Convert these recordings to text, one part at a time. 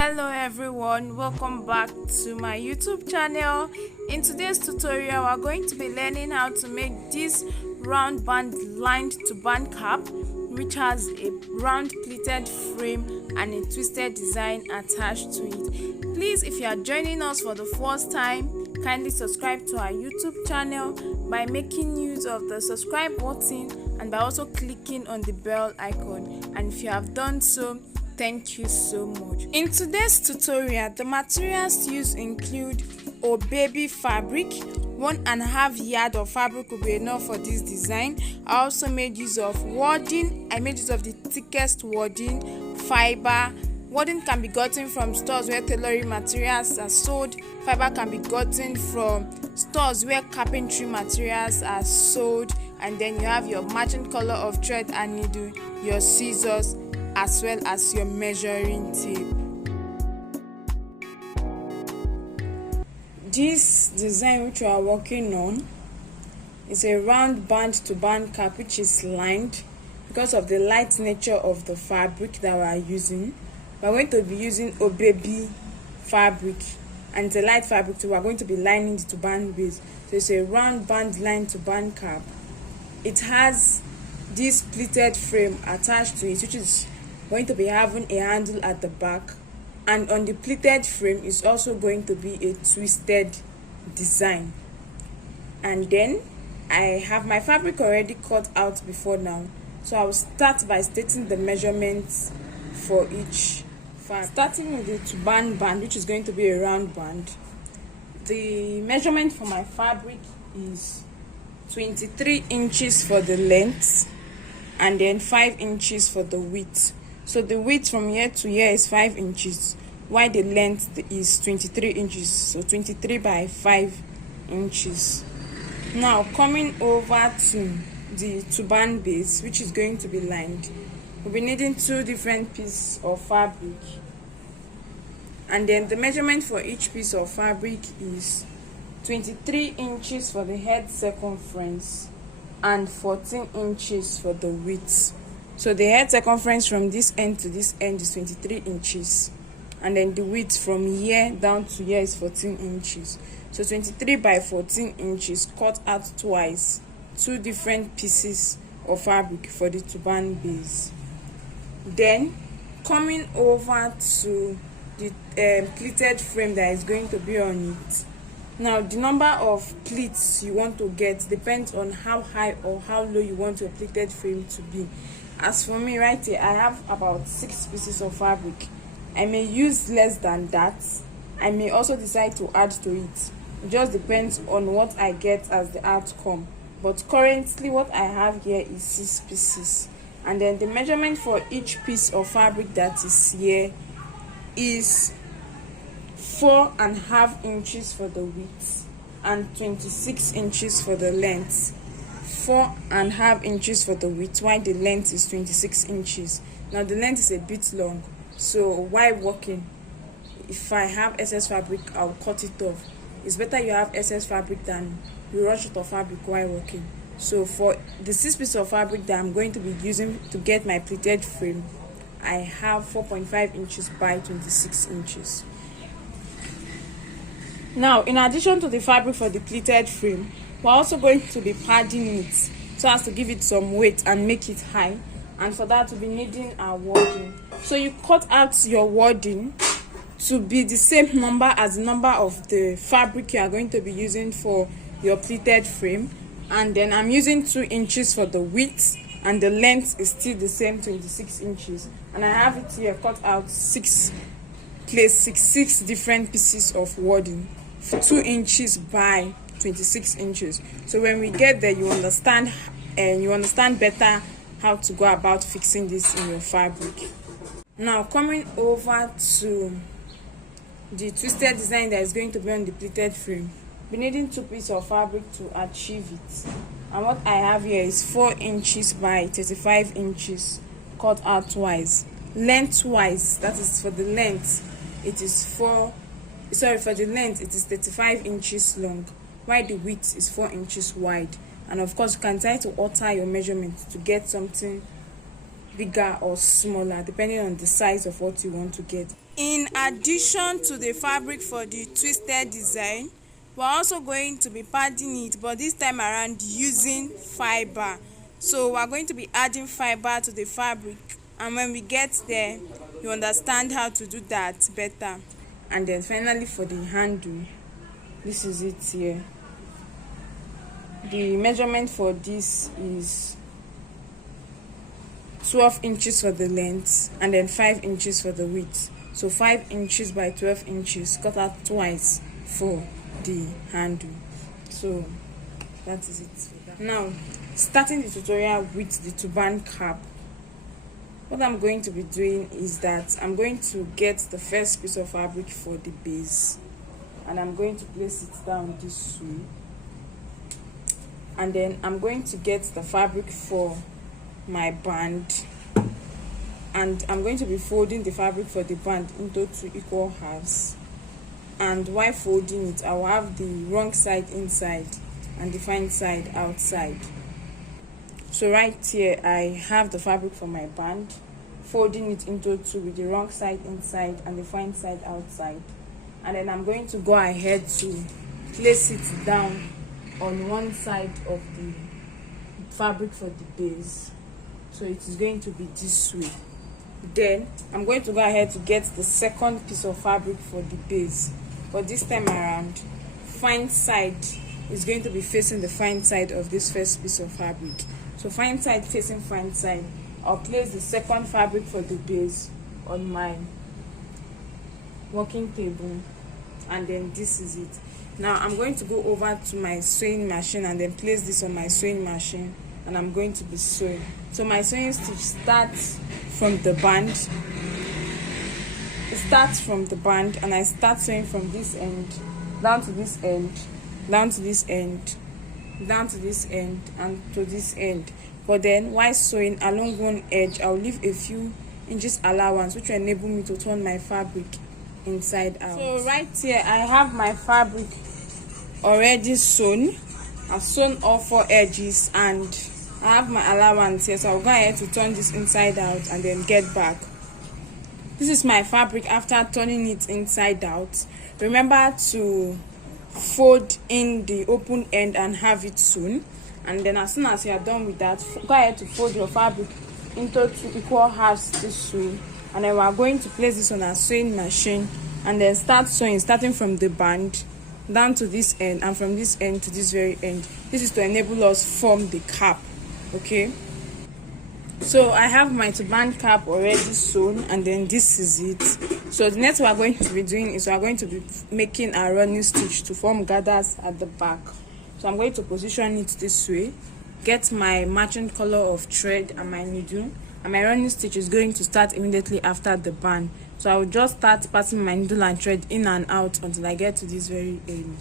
Hello everyone, welcome back to my YouTube channel. In today's tutorial, we're going to be learning how to make this round band lined to band cap, which has a round pleated frame and a twisted design attached to it. Please, if you are joining us for the first time, kindly subscribe to our YouTube channel by making use of the subscribe button and by also clicking on the bell icon. And if you have done so, thank you so much. In today's tutorial, the materials used include baby fabric. 1.5 yards of fabric will be enough for this design. I also made use of wording. I made use of the thickest wording, fiber. Wording can be gotten from stores where tailoring materials are sold. Fiber can be gotten from stores where carpentry materials are sold. And then you have your matching color of thread and needle, your scissors, as well as your measuring tape. This design which we are working on is a round band to band cap which is lined. Because of the light nature of the fabric that we are using, we are going to be using baby fabric, and it's a light fabric, so we are going to be lining the to band base. So it's a round band lined to band cap. It has this pleated frame attached to it, which is going to be having a handle at the back, and on the pleated frame is also going to be a twisted design. And then I have my fabric already cut out before now, so I will start by stating the measurements for each fabric. Starting with the Turban band, which is going to be a round band. The measurement for my fabric is 23 inches for the length and then 5 inches for the width. So the width from here to here is 5 inches, while the length is 23 inches. So 23 by 5 inches. Now coming over to the turban base, which is going to be lined, we'll be needing 2 different pieces of fabric. And then the measurement for each piece of fabric is 23 inches for the head circumference and 14 inches for the width. So the head circumference from this end to this end is 23 inches, and then the width from here down to here is 14 inches. So 23 by 14 inches cut out twice, 2 different pieces of fabric for the turban base. Then coming over to the pleated frame that is going to be on it. Now the number of pleats you want to get depends on how high or how low you want your pleated frame to be. As for me right here, I have about 6 pieces of fabric. I may use less than that. I may also decide to add to it. It just depends on what I get as the outcome. But currently what I have here is 6 pieces. And then the measurement for each piece of fabric that is here is 4.5 inches for the width and 26 inches for the length. 4.5 inches for the width, while the length is 26 inches. Now the length is a bit long, so while working, if I have excess fabric, I'll cut it off. It's better you have excess fabric than you rush out of fabric while working. So for the 6 pieces of fabric that I'm going to be using to get my pleated frame, I have 4.5 inches by 26 inches. Now, in addition to the fabric for the pleated frame, we're also going to be padding it so as to give it some weight and make it high. And for that, we'll be needing our wording. So you cut out your wording to be the same number as the number of the fabric you are going to be using for your pleated frame. And then I'm using 2 inches for the width, and the length is still the same, 26 inches. And I have it here cut out 6 different pieces of wording, 2 inches by 26 inches. So when we get there, you understand better how to go about fixing this in your fabric. Now coming over to the twisted design that is going to be on the pleated frame, we're needing 2 pieces of fabric to achieve it. And what I have here is 4 inches by 35 inches cut out twice. Lengthwise, that is for the length, it is for the length it is 35 inches long, while the width is 4 inches wide. And of course, you can try to alter your measurement to get something bigger or smaller depending on the size of what you want to get. In addition to the fabric for the twisted design, we're also going to be padding it, but this time around using fiber. So we're going to be adding fiber to the fabric, and when we get there you understand how to do that better. And then finally for the handle, this is it here. The measurement for this is 12 inches for the length and then 5 inches for the width. So 5 inches by 12 inches, cut out twice for the handle. So that is it for that. Now, starting the tutorial with the turban cap, what I'm going to be doing is that I'm going to get the first piece of fabric for the base, and I'm going to place it down this way, and then I'm going to get the fabric for my band, and I'm going to be folding the fabric for the band into 2 equal halves. And while folding it, I will have the wrong side inside and the fine side outside. So right here I have the fabric for my band, folding it into 2 with the wrong side inside and the fine side outside. And then I'm going to go ahead to place it down on one side of the fabric for the base. So it is going to be this way. Then I'm going to go ahead to get the second piece of fabric for the base, but this time around fine side is going to be facing the fine side of this first piece of fabric. So fine side facing fine side, I'll place the second fabric for the base on my working table, and then this is it. Now I'm going to go over to my sewing machine and then place this on my sewing machine, and I'm going to be sewing. So my sewing stitch starts from the band. It starts from the band, and I start sewing from this end down to this end, down to this end, down to this end, and to this end. But then while sewing along one edge, I'll leave a few inches allowance, which will enable me to turn my fabric inside out. So right here I have my fabric already sewn. I've sewn all 4 edges and I have my allowance here, so I'll go ahead to turn this inside out and then get back. This is my fabric after turning it inside out. Remember to fold in the open end and have it sewn, and then as soon as you are done with that, go ahead to fold your fabric into 2 equal halves this way, and then we are going to place this on our sewing machine and then start sewing, starting from the band down to this end and from this end to this very end. This is to enable us form the cap. Okay, so I have my turban cap already sewn, and then this is it. So the next we are going to be doing is we are going to be making a running stitch to form gathers at the back. So I'm going to position it this way, get my matching color of thread and my needle, and my running stitch is going to start immediately after the band. So I will just start passing my needle and thread in and out until I get to this very end.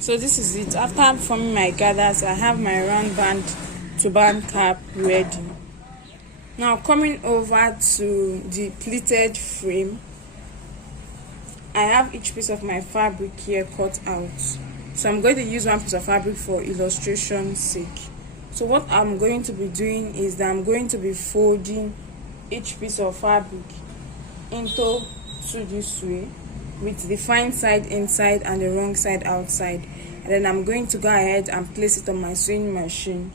So this is it. After forming my gathers, I have my round band turban cap ready. Now coming over to the pleated frame, I have each piece of my fabric here cut out. So I'm going to use one piece of fabric for illustration's sake. So what I'm going to be doing is that I'm going to be folding each piece of fabric into 2 this way, with the fine side inside and the wrong side outside, and then I'm going to go ahead and place it on my sewing machine,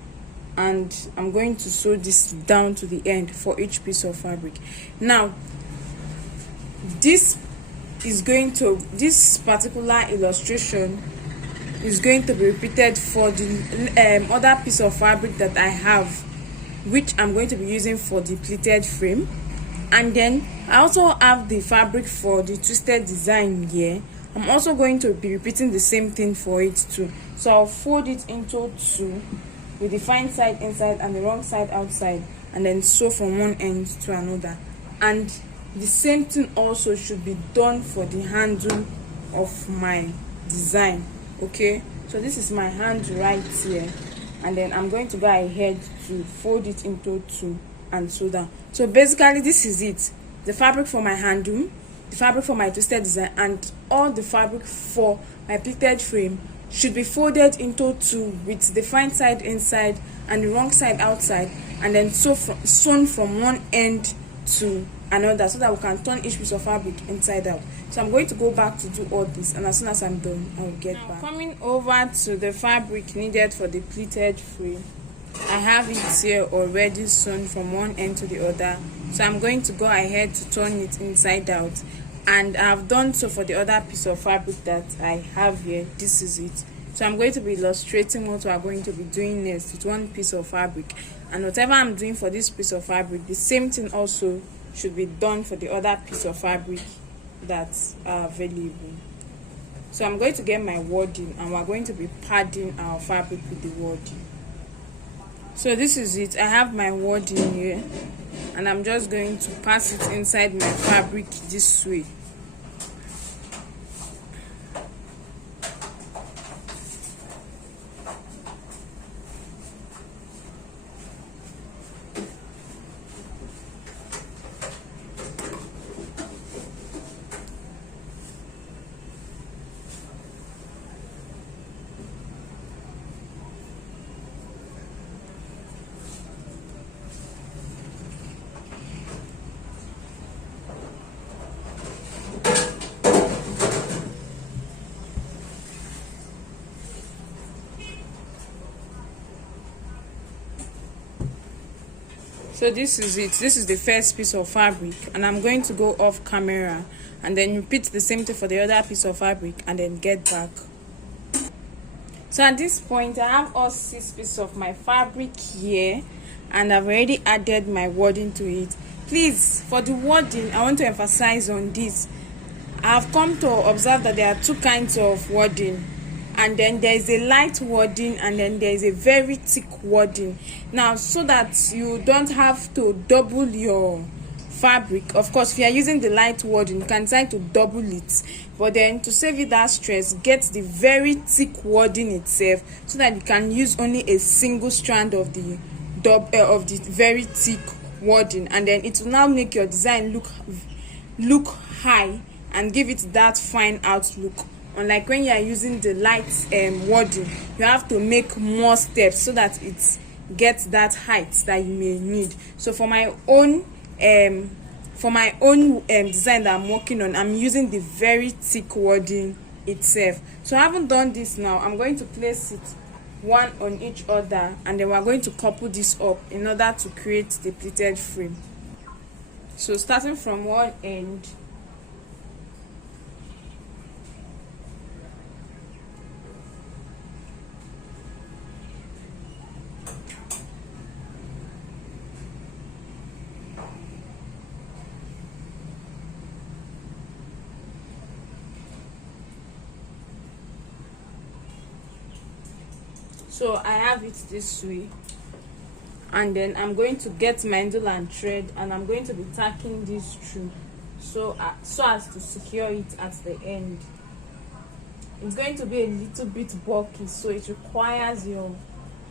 and I'm going to sew this down to the end for each piece of fabric. Now this particular illustration is going to be repeated for the other piece of fabric that I have, which I'm going to be using for the pleated frame. And then I also have the fabric for the twisted design here. I'm also going to be repeating the same thing for it too. So I'll fold it into 2 with the fine side inside and the wrong side outside, and then sew from one end to another. And the same thing also should be done for the handle of my design. Okay, so this is my handle right here, and then I'm going to go ahead to fold it into 2 and sew down. So basically this is it: the fabric for my handle, the fabric for my twisted design and all the fabric for my pleated frame should be folded into two with the fine side inside and the wrong side outside, and then sewn from one end to another so that we can turn each piece of fabric inside out. So I'm going to go back to do all this, and as soon as I'm done I will get back. Coming over to the fabric needed for the pleated frame, I have it here already sewn from one end to the other, so I'm going to go ahead to turn it inside out, and I've done so for the other piece of fabric that I have here. This is it. So I'm going to be illustrating what we are going to be doing next with one piece of fabric, and whatever I'm doing for this piece of fabric, the same thing also should be done for the other piece of fabric that's available. So I'm going to get my wadding, and we're going to be padding our fabric with the wadding. So this is it. I have my wadding here, and I'm just going to pass it inside my fabric this way. So this is it. This is the first piece of fabric, and I'm going to go off camera and then repeat the same thing for the other piece of fabric and then get back. So at this point I have all 6 pieces of my fabric here, and I've already added my wadding to it. Please, for the wadding, I want to emphasize on this. I've come to observe that there are 2 kinds of wadding, and then there is a light wadding, and then there is a very thick wadding. Now, so that you don't have to double your fabric, of course, if you are using the light wadding, you can try to double it, but then to save you that stress, get the very thick wadding itself, so that you can use only a single strand of the very thick wadding, and then it will now make your design look high and give it that fine outlook. Unlike when you are using the light wadding, you have to make more steps so that it gets that height that you may need. So for my own design that I'm working on, I'm using the very thick wadding itself. So I haven't done this now. I'm going to place it one on each other, and then we're going to couple this up in order to create the pleated frame. So starting from one end, so I have it this way, and then I'm going to get my needle and thread, and I'm going to be tacking this through so as to secure it at the end. It's going to be a little bit bulky, so it requires your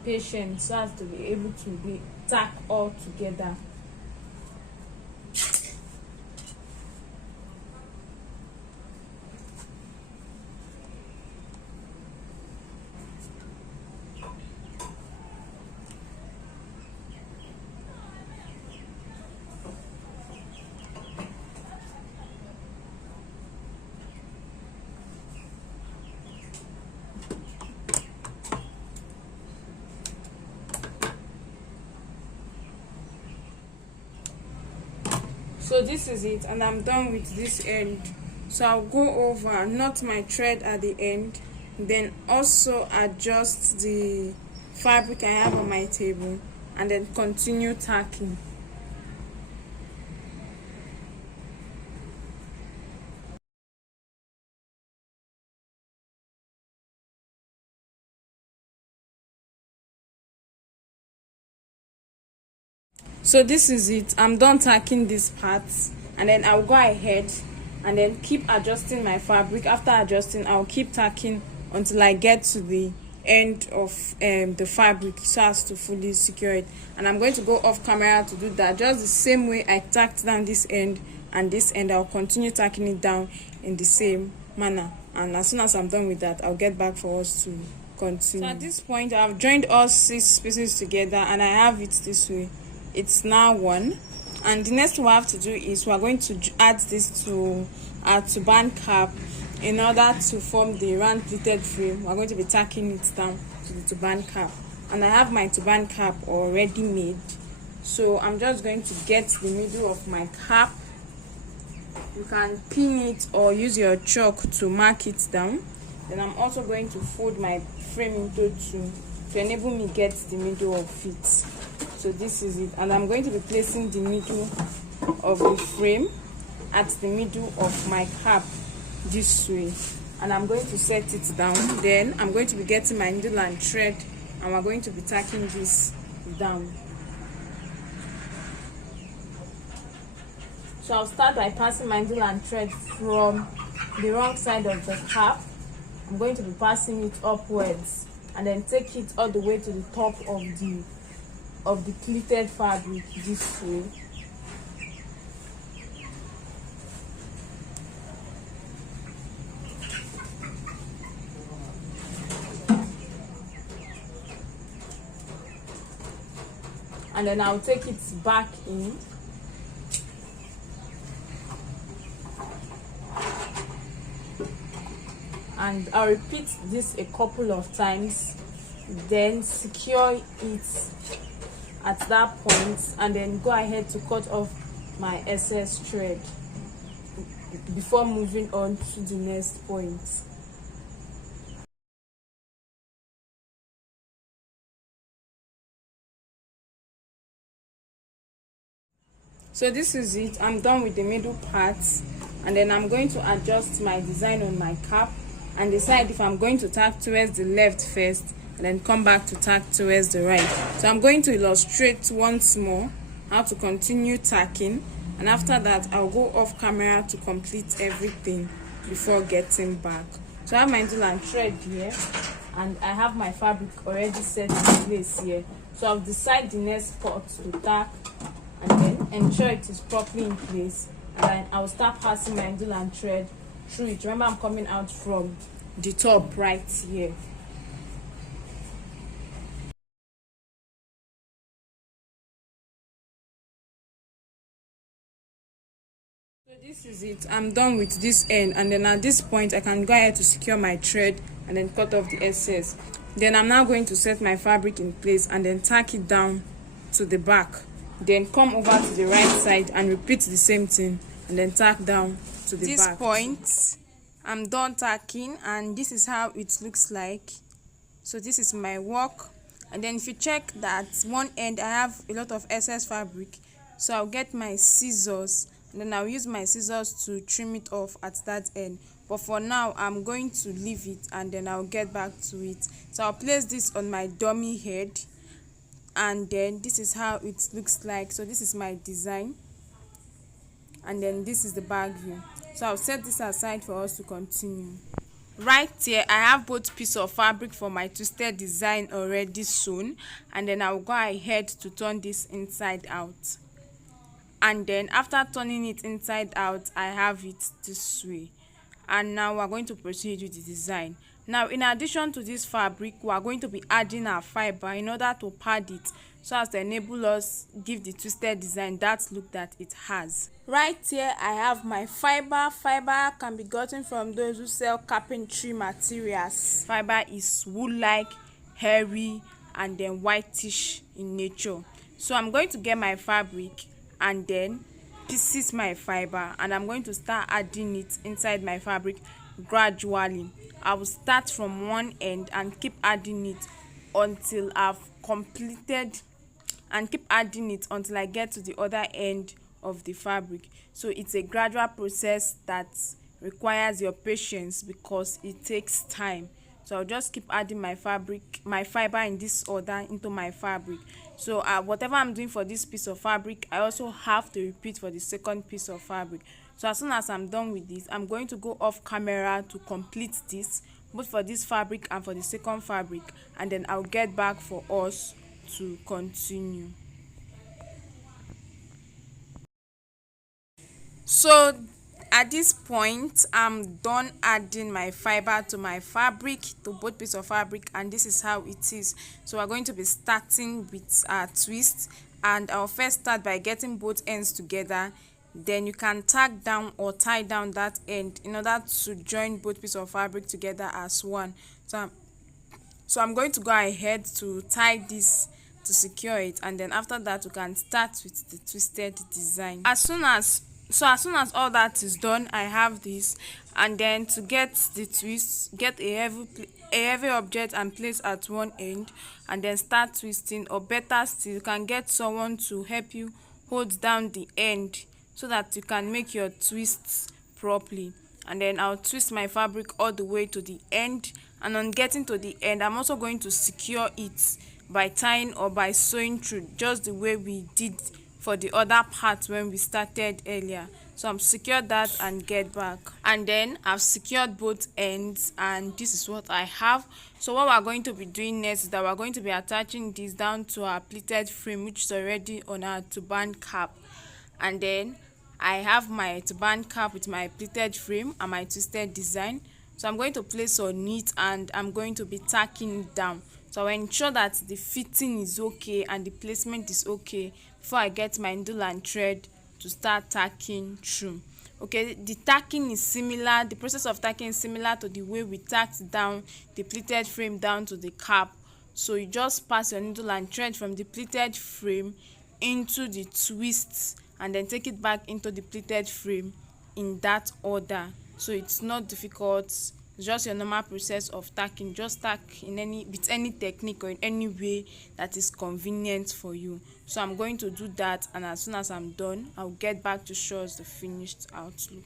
patience so as to be able to be tack all together. So this is it, and I'm done with this end. So I'll go over, knot my thread at the end, then also adjust the fabric I have on my table, and then continue tacking. So this is it. I'm done tacking these parts, and then I'll go ahead and then keep adjusting my fabric. After adjusting, I'll keep tacking until I get to the end of the fabric so as to fully secure it. And I'm going to go off camera to do that just the same way I tacked down this end. and this end. I'll continue tacking it down in the same manner, and as soon as I'm done with that, I'll get back for us to continue. So at this point, I've joined all 6 pieces together and I have it this way. It's now one, and the next thing we have to do is we are going to add this to our turban cap. In order to form the round pleated frame, we're going to be tacking it down to the turban cap, and I have my turban cap already made. So I'm just going to get the middle of my cap. You can pin it or use your chalk to mark it down. Then I'm also going to fold my frame into 2 to enable me get the middle of it. So this is it, and I'm going to be placing the middle of the frame at the middle of my cap this way, and I'm going to set it down. Then I'm going to be getting my needle and thread, and we're going to be tacking this down. So I'll start by passing my needle and thread from the wrong side of the cap. I'm going to be passing it upwards and then take it all the way to the top of the pleated fabric this way. And then I'll take it back in. And I'll repeat this a couple of times, then secure it at that point, and then go ahead to cut off my excess thread before moving on to the next point. So this is it. I'm done with the middle part, and then I'm going to adjust my design on my cap and decide if I'm going to tack towards the left first and then come back to tack towards the right. So I'm going to illustrate once more how to continue tacking, and after that I'll go off camera to complete everything before getting back. So I have my needle and thread here, and I have my fabric already set in place here. So I'll decide the next spot to tack and then ensure it is properly in place, and then I'll start passing my needle and thread through it. Remember, I'm coming out from the top right here. So this is it. I'm done with this end, and then at this point I can go ahead to secure my thread and then cut off the excess. Then I'm now going to set my fabric in place and then tack it down to the back. Then come over to the right side and repeat the same thing and then tack down to the back. At this point I'm done tacking, and this is how it looks like. So this is my work, and then if you check that one end I have a lot of excess fabric, so I'll get my scissors and then I'll use my scissors to trim it off at that end. But for now I'm going to leave it and then I'll get back to it. So I'll place this on my dummy head, and then this is how it looks like. So this is my design, and then this is the back view. So I'll set this aside for us to continue. Right here I have both pieces of fabric for my twisted design already sewn, and then I'll go ahead to turn this inside out, and then after turning it inside out I have it this way. And now we're going to proceed with the design. Now, in addition to this fabric, we are going to be adding our fiber in order to pad it so as to enable us give the twisted design that look that it has. Right here I have my fiber. Fiber can be gotten from those who sell carpentry materials. Fiber is wool-like, hairy, and then whitish in nature. So I'm going to get my fabric and then pieces my fiber, and I'm going to start adding it inside my fabric gradually. I will start from one end and keep adding it until I've completed, and keep adding it until I get to the other end of the fabric. So it's a gradual process that requires your patience because it takes time. So I'll just keep adding my fiber in this order into my fabric. So whatever I'm doing for this piece of fabric, I also have to repeat for the second piece of fabric. So as soon as I'm done with this, I'm going to go off camera to complete this, both for this fabric and for the second fabric, and then I'll get back for us to continue. So at this point, I'm done adding my fiber to my fabric, to both pieces of fabric, and this is how it is. So we're going to be starting with our twist, and I'll first start by getting both ends together. Then you can tag down or tie down that end in order to join both pieces of fabric together as one. So I'm going to go ahead to tie this to secure it, and then after that we can start with the twisted design. As soon as all that is done, I have this, and then to get the twist, get a heavy object and place at one end, and then start twisting. Or better still, you can get someone to help you hold down the end so that you can make your twists properly. And then I'll twist my fabric all the way to the end, and on getting to the end, I'm also going to secure it by tying or by sewing through, just the way we did for the other part when we started earlier. So I'm secured that and get back, and then I've secured both ends, and this is what I have. So what we're going to be doing next is that we're going to be attaching this down to our pleated frame, which is already on our turban cap. And then I have my turban cap with my pleated frame and my twisted design. So I'm going to place on it, and I'm going to be tacking it down. So I ensure that the fitting is okay and the placement is okay before I get my needle and thread to start tacking through. Okay, the tacking is similar, the process of tacking is similar to the way we tacked down the pleated frame down to the cap. So you just pass your needle and thread from the pleated frame into the twists, and then take it back into the pleated frame in that order. So it's not difficult, it's just your normal process of tacking. Just tack with any technique or in any way that is convenient for you. So I'm going to do that, and as soon as I'm done, I'll get back to show us the finished outlook.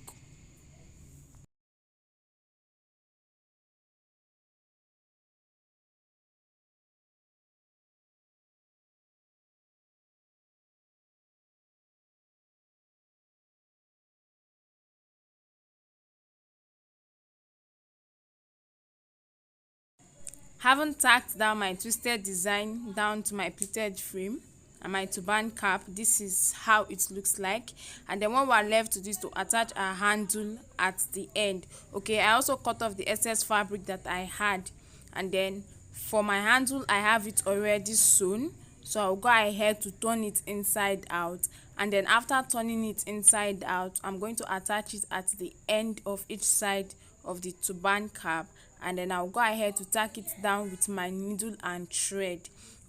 Having tacked down my twisted design down to my pleated frame and my turban cap, this is how it looks like. And then what we're left to do is to attach our handle at the end. Okay, I also cut off the excess fabric that I had, and then for my handle I have it already sewn. So I'll go ahead to turn it inside out, and then after turning it inside out, I'm going to attach it at the end of each side of the turban cap, and then I'll go ahead to tack it down with my needle and thread.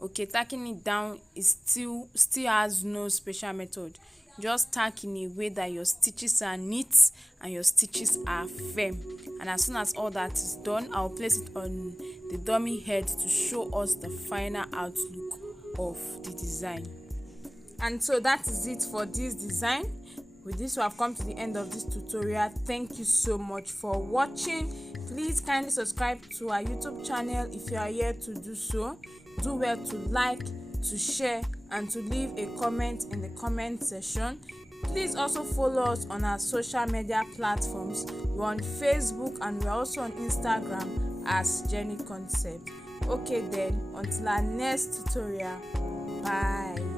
Okay, tacking it down is still has no special method. Just tack in a way that your stitches are neat and your stitches are firm. And as soon as all that is done, I'll place it on the dummy head to show us the final outlook of the design. And so that is it for this design. With this, we have come to the end of this tutorial. Thank you so much for watching. Please kindly subscribe to our YouTube channel if you are here to do so. Do well to like, to share, and to leave a comment in the comment section. Please also follow us on our social media platforms. We're on Facebook, and we're also on Instagram as Jenny Concept. Okay then, until our next tutorial, bye.